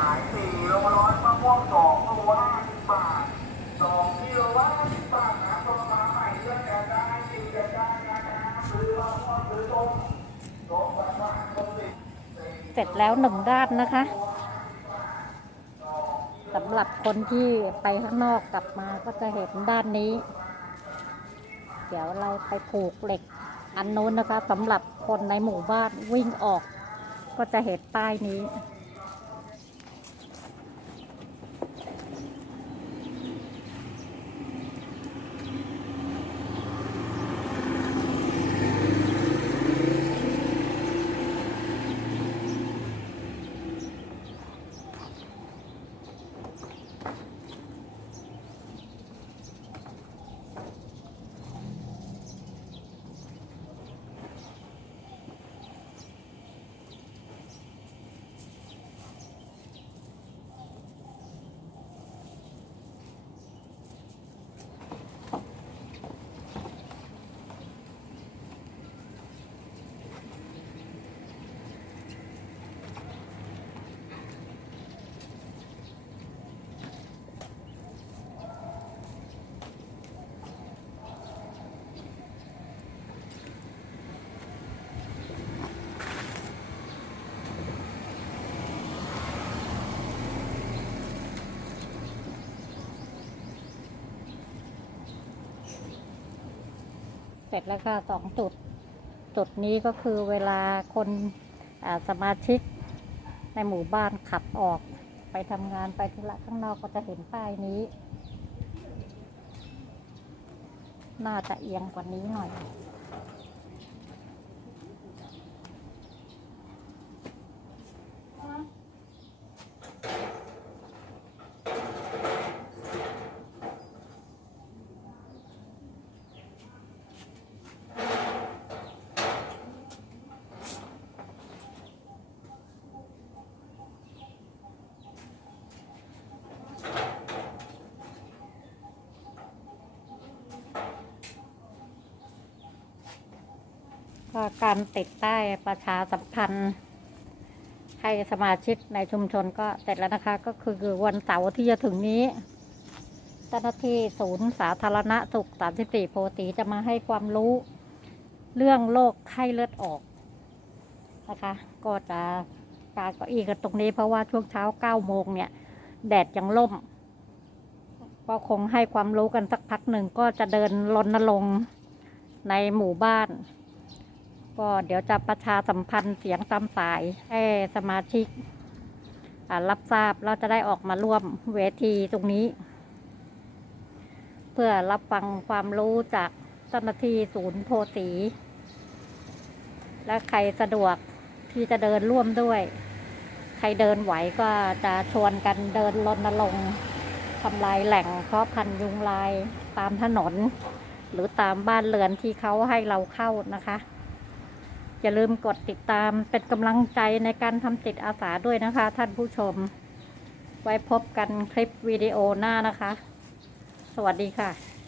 ขายสี่โลร้อยมะม่วงสองโลห้าสิบบาทสองกิโลห้าสิบบาทนะตัวมาใหม่เลือกได้จริงจะได้นะครับซื้อมะม่วงซื้อต้มต้มแบบว่าต้มติดเสร็จแล้วหนึ่งด้านนะคะสำหรับคนที่ไปข้างนอกกลับมาก็จะเห็นด้านนี้ เดี๋ยวเราไปผูกเหล็กอันนู้นนะคะสำหรับคนในหมู่บ้านวิ่งออก ก็จะเห็นป้ายนี้ เสร็จแล้วค่ะสองจุด จุดนี้ก็คือเวลาคนาสมาชิกในหมู่บ้านขับออกไปทำงานไปธุระข้างนอกก็จะเห็นป้ายนี้ น่าจะเอียงกว่านี้หน่อย ก็การติดป้ายประชาสัมพันธ์ให้สมาชิกในชุมชนก็เสร็จแล้วนะคะ ก็คือวันเสาร์ที่จะถึงนี้เจ้าหน้าที่ศูนย์สาธารณสุข 34 โพตีจะมาให้ความรู้เรื่องโรคไข้เลือดออกนะคะ ก็จะกาเก้าอี้กันตรงนี้เพราะว่าช่วงเช้า 9 โมงเนี่ย แดดยังล่ม ก็คงให้ความรู้กันสักพักหนึ่งก็จะเดินรณรงค์ในหมู่บ้าน ก็เดี๋ยวจะประชาสัมพันธ์เสียงตามสายให้สมาชิกรับทราบเราจะได้ออกมาร่วมเวทีตรงนี้ เพื่อรับฟังความรู้จากเจ้าหน้าที่ศูนย์โพสี และใครสะดวกที่จะเดินร่วมด้วย ใครเดินไหวก็จะชวนกันเดินรณรงค์ทำลายแหล่งเพาะพันยุงลายตามถนน หรือตามบ้านเรือนที่เขาให้เราเข้านะคะ อย่าลืมกดติดตามเป็นกำลังใจในการทำจิตอาสาด้วยนะคะ ท่านผู้ชม ไว้พบกันคลิปวิดีโอหน้านะคะ สวัสดีค่ะ